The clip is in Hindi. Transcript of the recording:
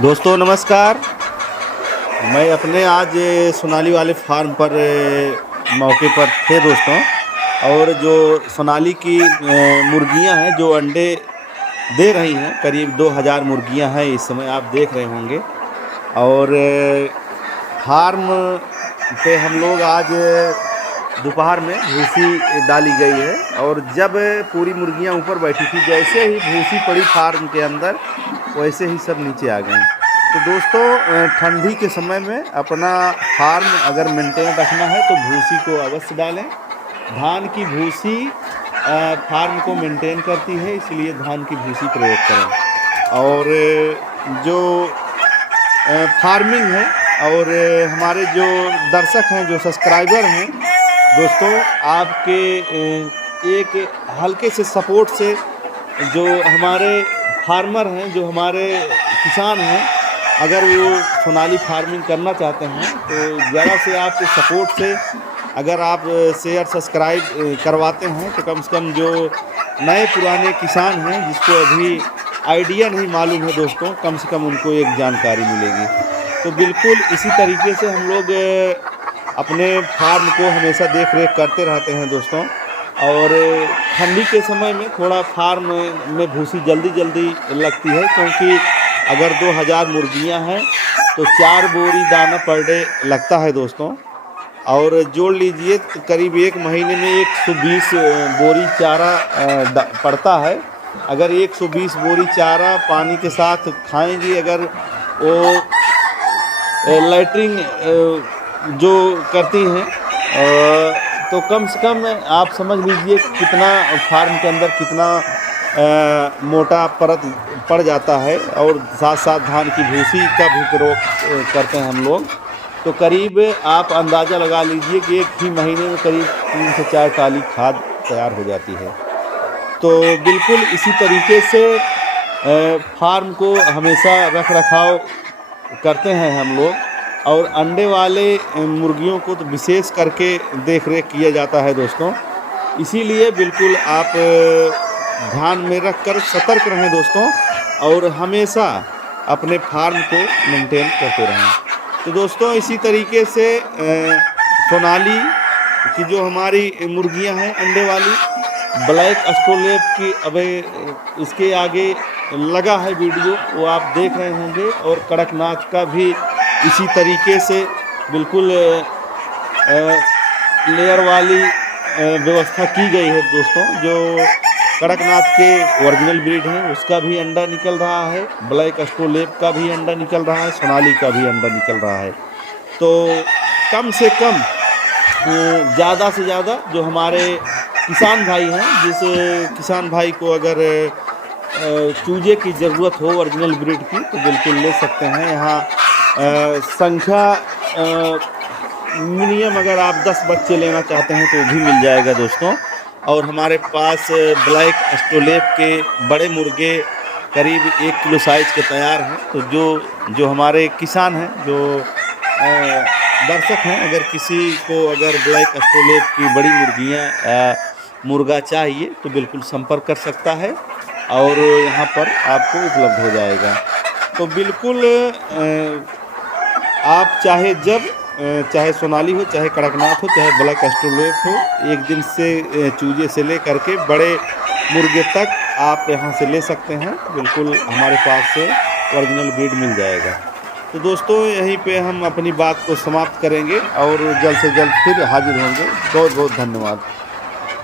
दोस्तों नमस्कार। मैं अपने आज सोनाली वाले फार्म पर मौके पर थे दोस्तों। और जो सोनाली की मुर्गियां हैं जो अंडे दे रही हैं, करीब 2000 मुर्गियां हैं इस समय, आप देख रहे होंगे। और फार्म पे हम लोग आज दोपहर में भूसी डाली गई है, और जब पूरी मुर्गियां ऊपर बैठी थी, जैसे ही भूसी पड़ी फार्म के अंदर, वैसे ही सब नीचे आ गई। तो दोस्तों ठंडी के समय में अपना फार्म अगर मेंटेन रखना है तो भूसी को अवश्य डालें। धान की भूसी फार्म को मेंटेन करती है, इसलिए धान की भूसी प्रयोग करें। और जो फार्मिंग है, और हमारे जो दर्शक हैं, जो सब्सक्राइबर हैं दोस्तों, आपके एक हल्के से सपोर्ट से जो हमारे फार्मर हैं, जो हमारे किसान हैं, अगर वो सोनाली फार्मिंग करना चाहते हैं तो ज़्यादा से आपके सपोर्ट से अगर आप शेयर सब्सक्राइब करवाते हैं तो कम से कम जो नए पुराने किसान हैं, जिसको अभी आइडिया नहीं मालूम है दोस्तों, कम से कम उनको एक जानकारी मिलेगी। तो बिल्कुल इसी तरीके से हम लोग अपने फार्म को हमेशा देख रेख करते रहते हैं दोस्तों। और ठंडी के समय में थोड़ा फार्म में भूसी जल्दी लगती है, क्योंकि अगर 2000 मुर्गियां हैं तो 4 बोरी दाना पर डे लगता है दोस्तों। और जोड़ लीजिए तो करीब एक महीने में 120 बोरी चारा पड़ता है। अगर 120 बोरी चारा पानी के साथ खाएंगी, अगर वो लैट्रिन जो करती हैं, तो कम से कम आप समझ लीजिए कितना फार्म के अंदर कितना मोटा परत पड़ जाता है। और साथ साथ धान की भूसी का भी प्रयोग करते हैं हम लोग। तो करीब आप अंदाज़ा लगा लीजिए कि एक ही महीने में करीब 3 से 4 टाली खाद तैयार हो जाती है। तो बिल्कुल इसी तरीके से फार्म को हमेशा रख रखाव करते हैं हम लोग। और अंडे वाले मुर्गियों को तो विशेष करके देख रेख किया जाता है दोस्तों। इसीलिए बिल्कुल आप ध्यान में रख कर सतर्क रहें दोस्तों, और हमेशा अपने फार्म को मेंटेन करते रहें। तो दोस्तों इसी तरीके से सोनाली की जो हमारी मुर्गियां हैं अंडे वाली, ब्लैक एस्ट्रोलेब की अभी इसके आगे लगा है वीडियो, वो आप देख रहे होंगे। और कड़कनाथ का भी इसी तरीके से बिल्कुल लेयर वाली व्यवस्था की गई है दोस्तों। जो कड़कनाथ के ओरिजिनल ब्रीड हैं उसका भी अंडा निकल रहा है, ब्लैक एस्ट्रोलेब का भी अंडा निकल रहा है, सोनाली का भी अंडा निकल रहा है। तो कम से कम ज़्यादा से ज़्यादा जो हमारे किसान भाई हैं, जिस किसान भाई को अगर चूजे की ज़रूरत हो ओरिजिनल ब्रीड की, तो बिल्कुल ले सकते हैं। यहाँ संख्या मिनिमम अगर आप 10 बच्चे लेना चाहते हैं तो भी मिल जाएगा दोस्तों। और हमारे पास ब्लैक एस्ट्रोलेब के बड़े मुर्गे करीब 1 किलो साइज़ के तैयार हैं। तो जो हमारे किसान हैं, जो दर्शक हैं, अगर किसी को अगर ब्लैक एस्ट्रोलेब की बड़ी मुर्गा चाहिए तो बिल्कुल संपर्क कर सकता है, और यहाँ पर आपको उपलब्ध हो जाएगा। तो बिल्कुल आप चाहे सोनाली हो, चाहे कड़कनाथ हो, चाहे ब्लैक एस्ट्रोलेब हो, एक दिन से चूजे से ले करके बड़े मुर्गे तक आप यहाँ से ले सकते हैं। बिल्कुल हमारे पास से ओरिजिनल ब्रीड मिल जाएगा। तो दोस्तों यहीं पे हम अपनी बात को समाप्त करेंगे, और जल्द से जल्द फिर हाजिर होंगे। बहुत बहुत धन्यवाद।